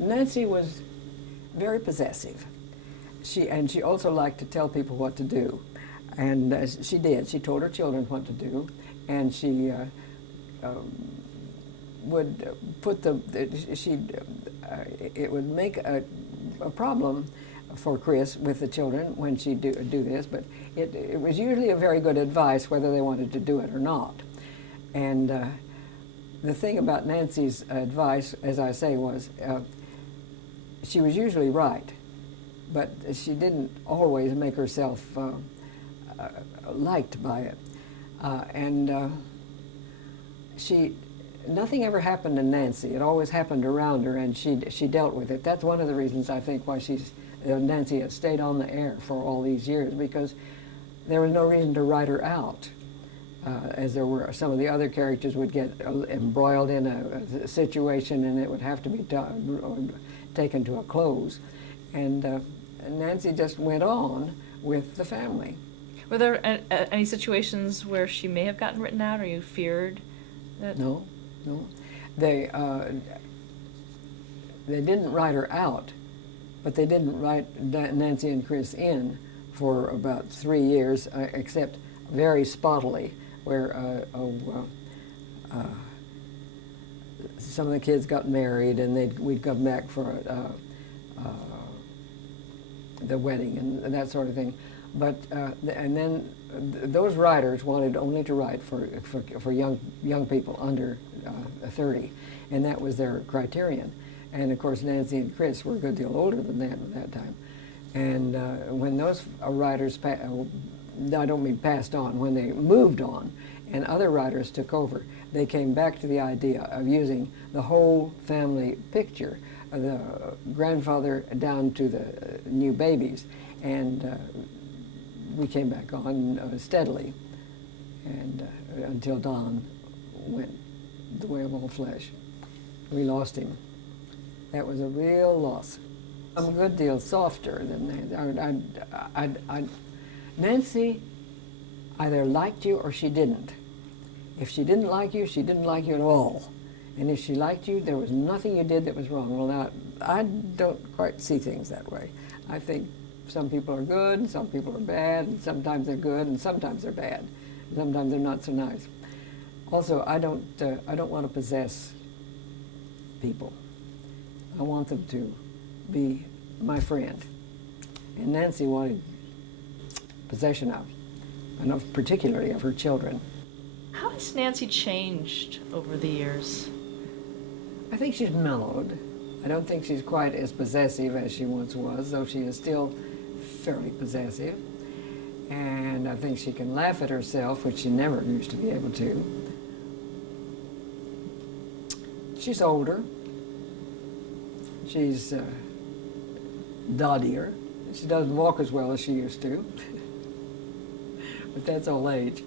Nancy was very possessive. She also liked to tell people what to do, and she did. She told her children what to do, and she would put it would make a problem for Chris with the children when she do this, but it was usually a very good advice whether they wanted to do it or not. And the thing about Nancy's advice, as I say, was she was usually right, but she didn't always make herself liked by it. Nothing ever happened to Nancy. It always happened around her, and she dealt with it. That's one of the reasons I think why Nancy has stayed on the air for all these years, because there was no reason to write her out. As there were, some of the other characters would get embroiled in a situation, and it would have to be taken to a close. And Nancy just went on with the family. Were there any situations where she may have gotten written out, or you feared that? No. They didn't write her out, but they didn't write Nancy and Chris in for about 3 years, except very spottily, where some of the kids got married, and we'd come back for the wedding and that sort of thing. But and then those writers wanted only to write for young people under 30, and that was their criterion. And of course, Nancy and Chris were a good deal older than that at that time. And when those writers, I don't mean passed on, when they moved on and other writers took over, they came back to the idea of using the whole family picture, the grandfather down to the new babies. And we came back on steadily, and until Don went the way of all flesh. We lost him. That was a real loss. I'm a good deal softer than Nancy. Nancy either liked you or she didn't. If she didn't like you, she didn't like you at all. And if she liked you, there was nothing you did that was wrong. Well, now, I don't quite see things that way. I think some people are good, and some people are bad, and sometimes they're good, and sometimes they're bad. Sometimes they're not so nice. Also, I don't want to possess people. I want them to be my friend. And Nancy wanted possession of, and particularly of her children. How has Nancy changed over the years? I think she's mellowed. I don't think she's quite as possessive as she once was, though she is still fairly possessive. And I think she can laugh at herself, which she never used to be able to. She's older. She's doddier. She doesn't walk as well as she used to. But that's old age.